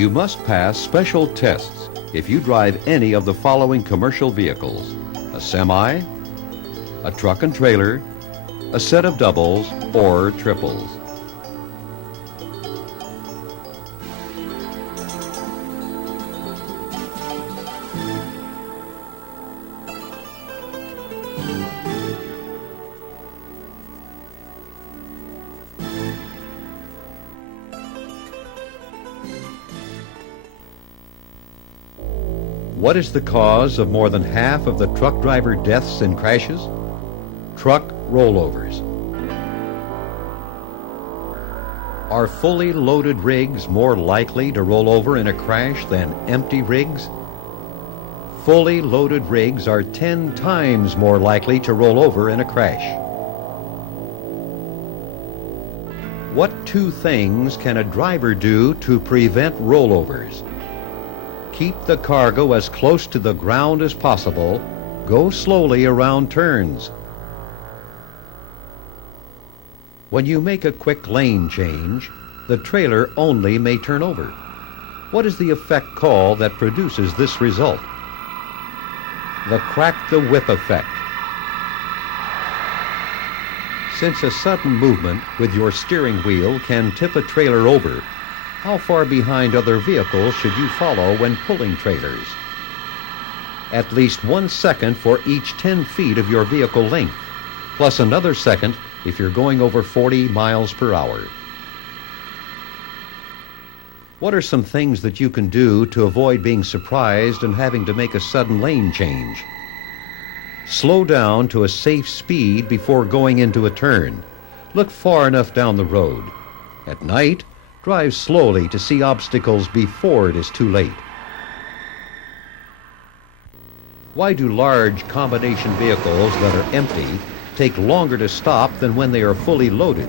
You must pass special tests if you drive any of the following commercial vehicles: a semi, a truck and trailer, a set of doubles, or triples. What is the cause of more than half of the truck driver deaths in crashes? Truck rollovers. Are fully loaded rigs more likely to roll over in a crash than empty rigs? Fully loaded rigs are 10 times more likely to roll over in a crash. What two things can a driver do to prevent rollovers? Keep the cargo as close to the ground as possible. Go slowly around turns. When you make a quick lane change, the trailer only may turn over. What is the effect called that produces this result? The crack the whip effect. Since a sudden movement with your steering wheel can tip a trailer over, how far behind other vehicles should you follow when pulling trailers? At least 1 second for each 10 feet of your vehicle length, plus another second if you're going over 40 miles per hour. What are some things that you can do to avoid being surprised and having to make a sudden lane change? Slow down to a safe speed before going into a turn. Look far enough down the road. At night, drive slowly to see obstacles before it is too late. Why do large combination vehicles that are empty take longer to stop than when they are fully loaded?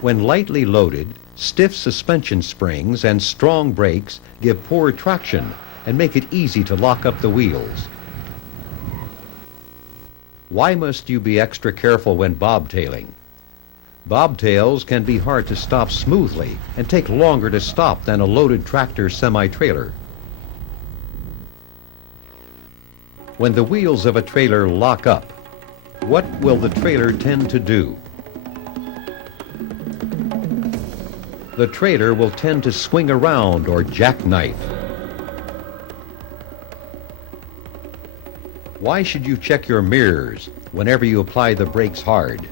When lightly loaded, stiff suspension springs and strong brakes give poor traction and make it easy to lock up the wheels. Why must you be extra careful when bobtailing? Bobtails can be hard to stop smoothly and take longer to stop than a loaded tractor semi-trailer. When the wheels of a trailer lock up, what will the trailer tend to do? The trailer will tend to swing around or jackknife. Why should you check your mirrors whenever you apply the brakes hard?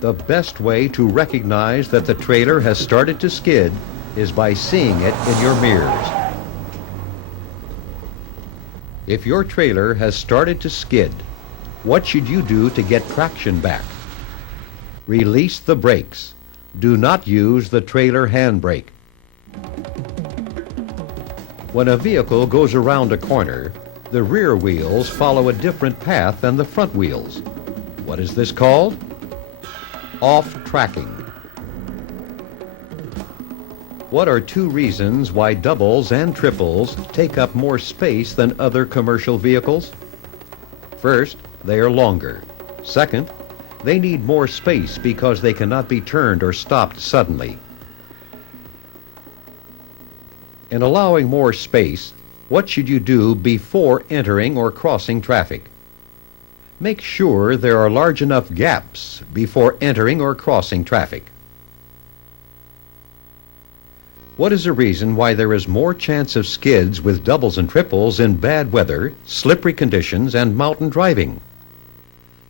The best way to recognize that the trailer has started to skid is by seeing it in your mirrors. If your trailer has started to skid, what should you do to get traction back? Release the brakes. Do not use the trailer handbrake. When a vehicle goes around a corner, the rear wheels follow a different path than the front wheels. What is this called? Off-tracking. What are two reasons why doubles and triples take up more space than other commercial vehicles? First, they are longer. Second, they need more space because they cannot be turned or stopped suddenly. In allowing more space, what should you do before entering or crossing traffic? Make sure there are large enough gaps before entering or crossing traffic. What is the reason why there is more chance of skids with doubles and triples in bad weather, slippery conditions, and mountain driving?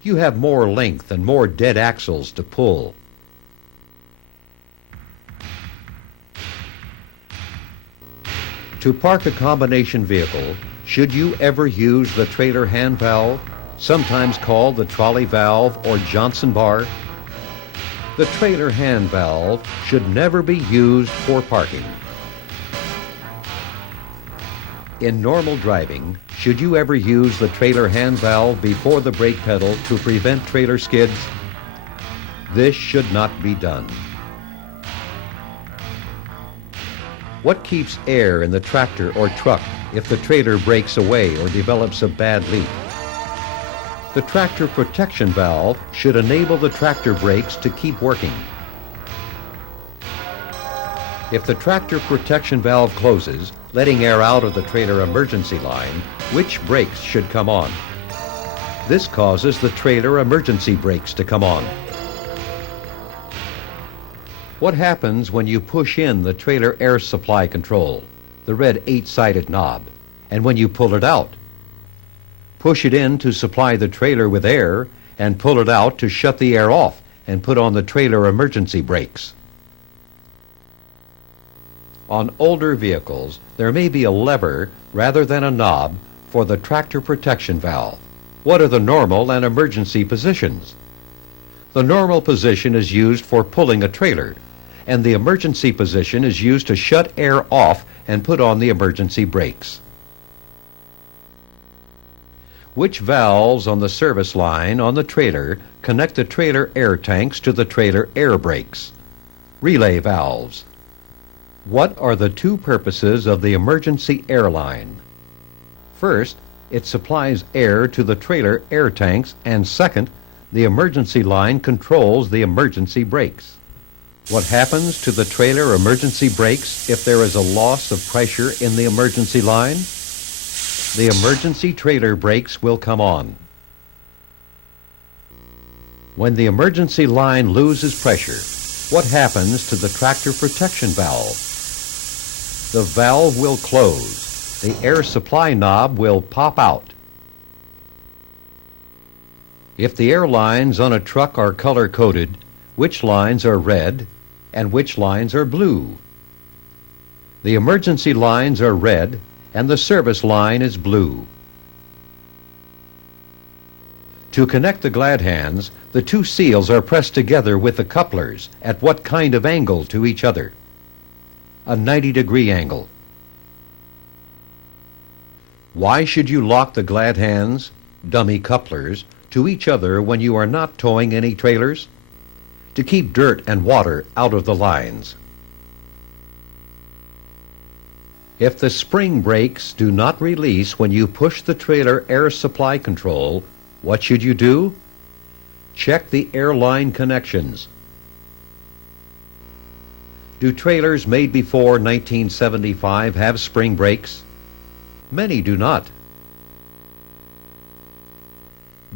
You have more length and more dead axles to pull. To park a combination vehicle, should you ever use the trailer hand valve, sometimes called the trolley valve or Johnson bar? The trailer hand valve should never be used for parking. In normal driving, should you ever use the trailer hand valve before the brake pedal to prevent trailer skids? This should not be done. What keeps air in the tractor or truck if the trailer breaks away or develops a bad leak? The tractor protection valve should enable the tractor brakes to keep working. If the tractor protection valve closes, letting air out of the trailer emergency line, which brakes should come on? This causes the trailer emergency brakes to come on. What happens when you push in the trailer air supply control, the red 8-sided knob, and when you pull it out? Push it in to supply the trailer with air and pull it out to shut the air off and put on the trailer emergency brakes. On older vehicles, there may be a lever rather than a knob for the tractor protection valve. What are the normal and emergency positions? The normal position is used for pulling a trailer, and the emergency position is used to shut air off and put on the emergency brakes. Which valves on the service line on the trailer connect the trailer air tanks to the trailer air brakes? Relay valves. What are the two purposes of the emergency air line? First, it supplies air to the trailer air tanks, and second, the emergency line controls the emergency brakes. What happens to the trailer emergency brakes if there is a loss of pressure in the emergency line? The emergency trailer brakes will come on. When the emergency line loses pressure, what happens to the tractor protection valve? The valve will close. The air supply knob will pop out. If the air lines on a truck are color-coded, which lines are red and which lines are blue? The emergency lines are red and the service line is blue. To connect the glad hands, the two seals are pressed together with the couplers at what kind of angle to each other? A 90-degree angle. Why should you lock the glad hands, dummy couplers, to each other when you are not towing any trailers? To keep dirt and water out of the lines. If the spring brakes do not release when you push the trailer air supply control, what should you do? Check the airline connections. Do trailers made before 1975 have spring brakes? Many do not.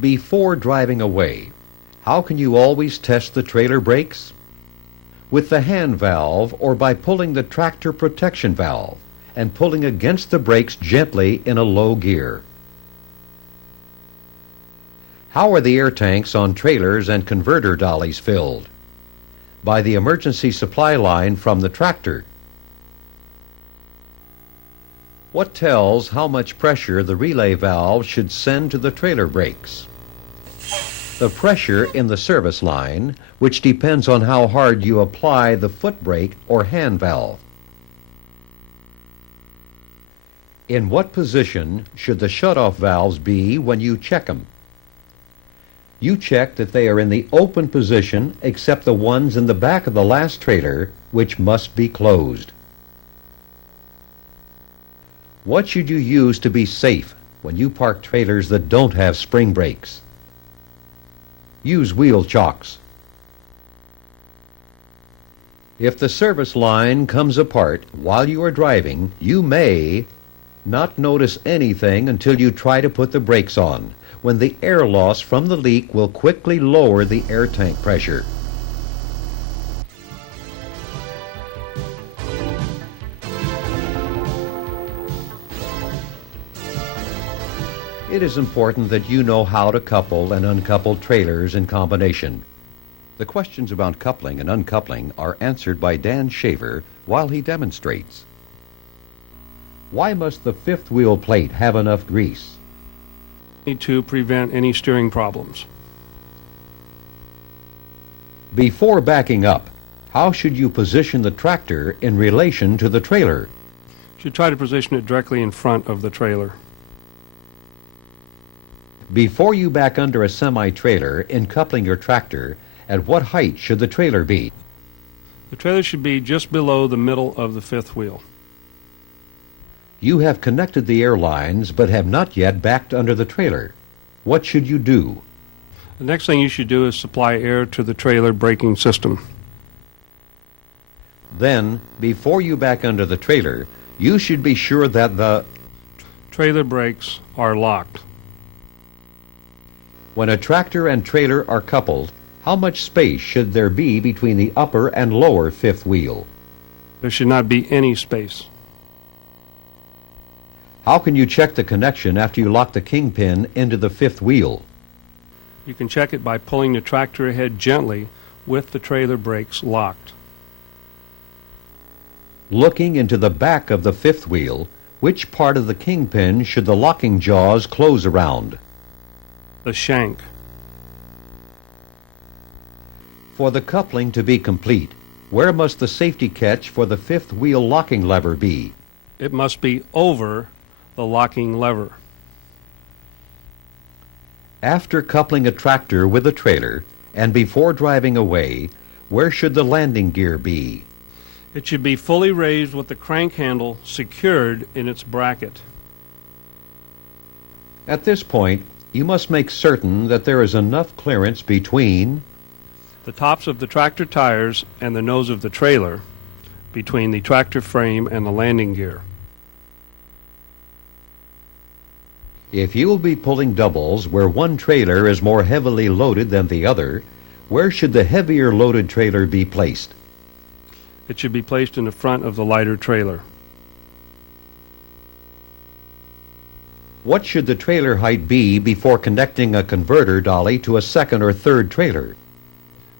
Before driving away, how can you always test the trailer brakes? With the hand valve or by pulling the tractor protection valve and pulling against the brakes gently in a low gear. How are the air tanks on trailers and converter dollies filled? By the emergency supply line from the tractor. What tells how much pressure the relay valve should send to the trailer brakes? The pressure in the service line, which depends on how hard you apply the foot brake or hand valve. In what position should the shutoff valves be when you check them? You check that they are in the open position except the ones in the back of the last trailer, which must be closed. What should you use to be safe when you park trailers that don't have spring brakes? Use wheel chocks. If the service line comes apart while you are driving, you may not notice anything until you try to put the brakes on, when the air loss from the leak will quickly lower the air tank pressure. It is important that you know how to couple and uncouple trailers in combination. The questions about coupling and uncoupling are answered by Dan Shaver while he demonstrates. Why must the fifth wheel plate have enough grease? To prevent any steering problems. Before backing up, how should you position the tractor in relation to the trailer? You should try to position it directly in front of the trailer. Before you back under a semi-trailer in coupling your tractor, at what height should the trailer be? The trailer should be just below the middle of the fifth wheel. You have connected the air lines but have not yet backed under the trailer. What should you do? The next thing you should do is supply air to the trailer braking system. Then, before you back under the trailer, you should be sure that the Trailer brakes are locked. when a tractor and trailer are coupled, how much space should there be between the upper and lower fifth wheel? There should not be any space. How can you check the connection after you lock the kingpin into the fifth wheel? You can check it by pulling the tractor ahead gently with the trailer brakes locked. Looking into the back of the fifth wheel, which part of the kingpin should the locking jaws close around? The shank. For the coupling to be complete, where must the safety catch for the fifth wheel locking lever be? It must be over the locking lever. After coupling a tractor with a trailer, and before driving away, where should the landing gear be? It should be fully raised with the crank handle secured in its bracket. At this point, you must make certain that there is enough clearance between The tops of the tractor tires and the nose of the trailer, between the tractor frame and the landing gear. If you will be pulling doubles where one trailer is more heavily loaded than the other, where should the heavier loaded trailer be placed? It should be placed in the front of the lighter trailer. What should the trailer height be before connecting a converter dolly to a second or third trailer?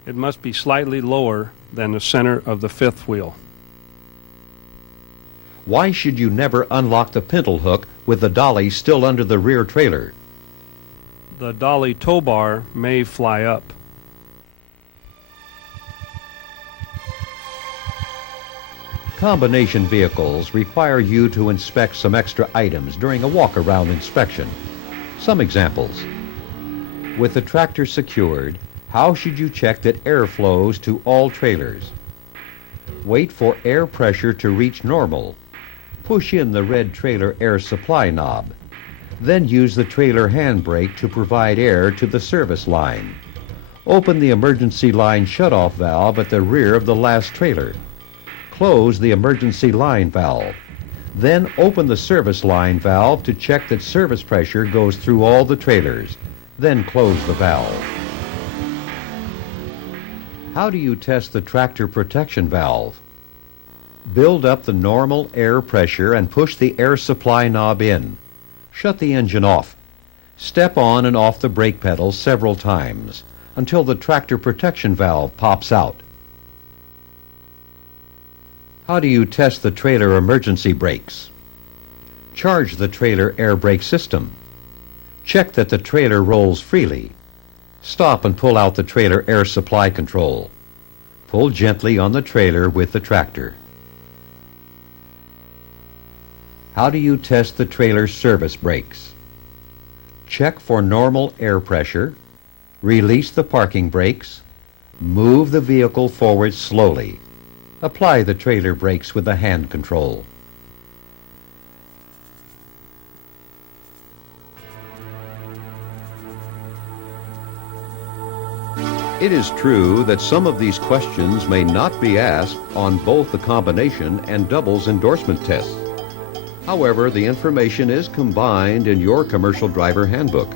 It must be slightly lower than the center of the fifth wheel. Why should you never unlock the pintle hook with the dolly still under the rear trailer? The dolly tow bar may fly up. Combination vehicles require you to inspect some extra items during a walk-around inspection. Some examples. With the tractor secured, how should you check that air flows to all trailers? Wait for air pressure to reach normal. Push in the red trailer air supply knob. Then use the trailer handbrake to provide air to the service line. Open the emergency line shutoff valve at the rear of the last trailer. Close the emergency line valve. Then open the service line valve to check that service pressure goes through all the trailers. Then close the valve. How do you test the tractor protection valve? Build up the normal air pressure and push the air supply knob in. Shut the engine off. Step on and off the brake pedal several times until the tractor protection valve pops out. How do you test the trailer emergency brakes? Charge the trailer air brake system. Check that the trailer rolls freely. Stop and pull out the trailer air supply control. Pull gently on the trailer with the tractor. How do you test the trailer service brakes? Check for normal air pressure. Release the parking brakes. Move the vehicle forward slowly. Apply the trailer brakes with the hand control. It is true that some of these questions may not be asked on both the combination and doubles endorsement tests. However, the information is combined in your commercial driver handbook.